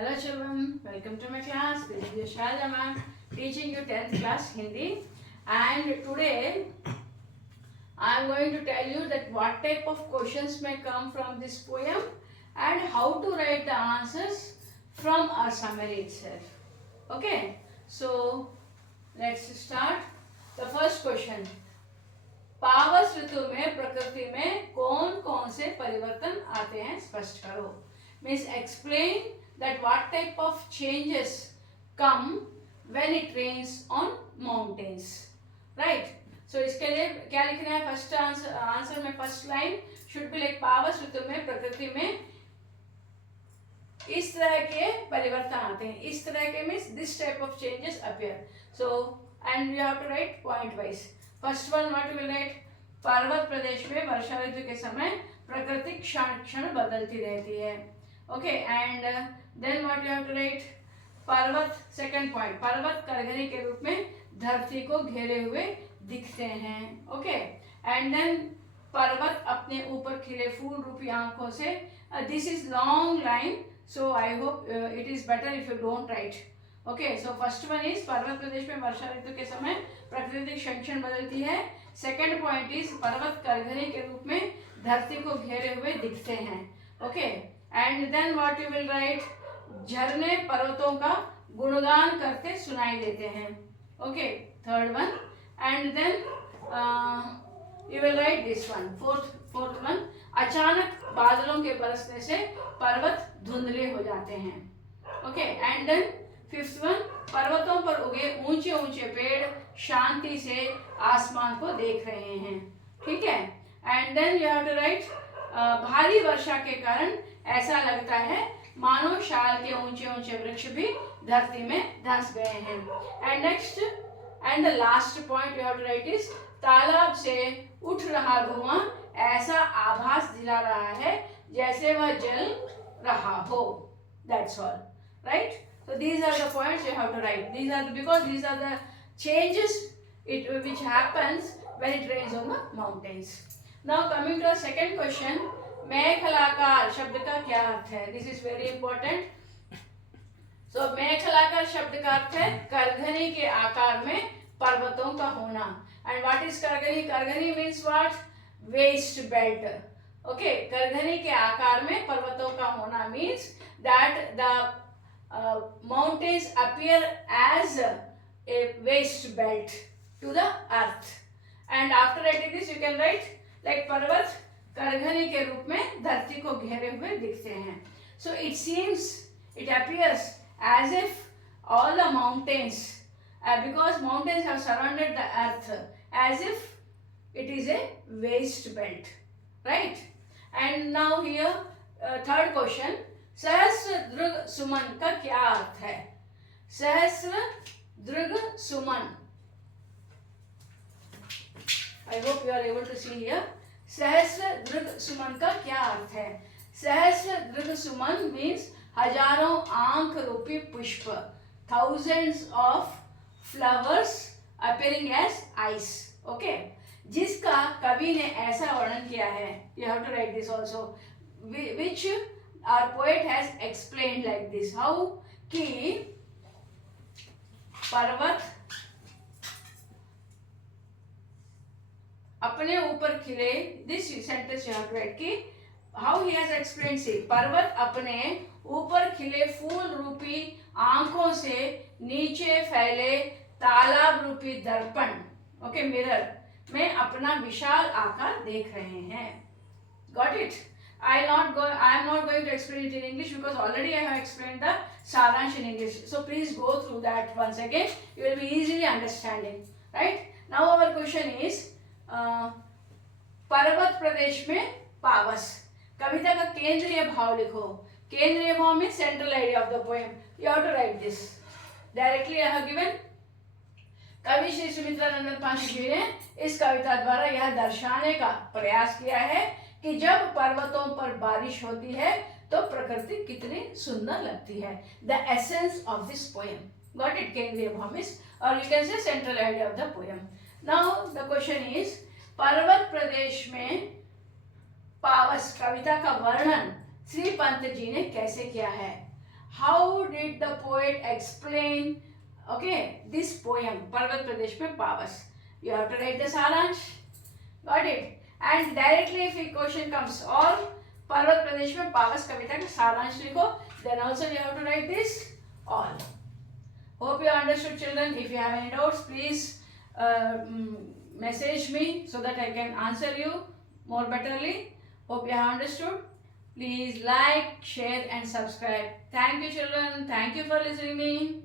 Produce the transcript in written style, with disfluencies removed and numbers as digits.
Hello children, welcome to my class. This is your Shalya ma'am teaching you 10th class Hindi, and today I am going to tell you that what type of questions may come from this poem and how to write the answers from our summary itself. Okay, so let's start. The first question, पावस ऋतु में प्रकृति में कौन कौन से परिवर्तन आते हैं स्पष्ट करो. Means explain that what type of changes come when it rains on mountains, right? So इसके लिए क्या लिखना है? फर्स्ट आंसर में first line should be like पावस ऋतु में प्रकृति में इस तरह के परिवर्तन आते हैं. इस तरह के means this type of changes appear. So and you have to write point wise. First one what will write, पर्वत प्रदेश में वर्षा ऋतु के समय प्रकृति क्षण क्षण बदलती रहती है. Okay, and then what you have to write, पर्वत. सेकंड पॉइंट, पर्वत करघनी के रूप में धरती को घेरे हुए दिखते हैं. ओके, एंड देन पर्वत अपने ऊपर खिले फूल रूपी आंखों से. This is long line, so I hope it is better if you don't write. Okay, so first one is पर्वत प्रदेश में वर्षा ऋतु के समय प्रकृति क्षण क्षण बदलती है. सेकंड पॉइंट इज पर्वत करघनी के रूप में धरती को घेरे हुए दिखते हैं. Okay, and then what you will write, झरने पर्वतों का गुणगान करते सुनाई देते हैं. Okay, third one. And then you will write this one, fourth one, अचानक बादलों के बरसने से पर्वत धुंधले हो जाते हैं. Okay, and then fifth one, पर्वतों पर उगे ऊंचे ऊंचे पेड़ शांति से आसमान को देख रहे हैं. ठीक है, and then you have to write, भारी वर्षा के कारण ऐसा लगता है मानो शाल के ऊंचे ऊंचे वृक्ष भी धरती में धंस गए हैं. And next and the last point you have to write is, तालाब से उठ रहा धुआं ऐसा आभास दिला रहा है जैसे वह जल रहा हो. That's all, right? So these are the points you have to write. Because these are the changes which happens when it rains on the mountains. Now coming to the second question, मेखलाकार शब्द का क्या अर्थ है? This is very important. So मेखलाकार शब्द का अर्थ है करघनी के आकार में पर्वतों का होना. And what is करघनी? करघनी means what? Waist belt. Okay, करघनी के आकार में पर्वतों का होना means that the mountains appear as a waist belt to the earth. And after writing this you can write like पर्वत करघनी के रूप में धरती को घेरे हुए दिखते हैं. So it seems, it appears as if all the mountains, because mountains have surrounded the earth, as if it is a waist belt, right? And now here third question, सहस्र दृग सुमन का क्या अर्थ है? सहस्र दृग सुमन, I hope you are able to see here. सहस्र दृग सुमन का क्या अर्थ है? सहस्र दृग सुमन मीन्स हजारों आंख रूपी पुष्प, thousands of flowers appearing as eyes. Okay, जिसका कवि ने ऐसा वर्णन किया है, you have to write this also, which our poet has explained like this, how कि पर्वत अपने ऊपर खिले, this sentence you have to write कि how he has explained, see, पर्वत अपने ऊपर खिले फूल रूपी आंखों से नीचे फैले तालाब रूपी दर्पण, ओके, मिरर में अपना विशाल आकार देख रहे हैं. Got it? I am not going to explain it in English because already I have explained the saransh in English. So please go through that once again. You will be easily understanding. Right? Now our question is, पर्वत प्रदेश में पावस. कविता का केंद्रीय भाव लिखो. केंद्रीय भाव में central idea of the poem. You have to write this. Directly I have given. कवि श्री सुमित्रा नंदन पांडे जी ने इस कविता द्वारा यह दर्शाने का प्रयास किया है कि जब पर्वतों पर बारिश होती है तो प्रकृति कितनी सुंदर लगती है. The essence of this poem. Got it? केंद्रीय भाव इज, और you can say central idea of the poem. Now the question is, पर्वत प्रदेश में पावस कविता का वर्णन श्री पंत जी ने कैसे किया है? how did the poet explain, okay, this poem Parvat Pradesh mein Pawas? You have to write the saransh. Got it? And directly if a question comes, or Parvat Pradesh mein Pawas kavita ka saransh likho, then also you have to write this all. Hope you understood, children. If you have any doubts, please message me so that I can answer you more betterly. Hope you have understood. Please like, share and subscribe. Thank you, children. Thank you for listening me.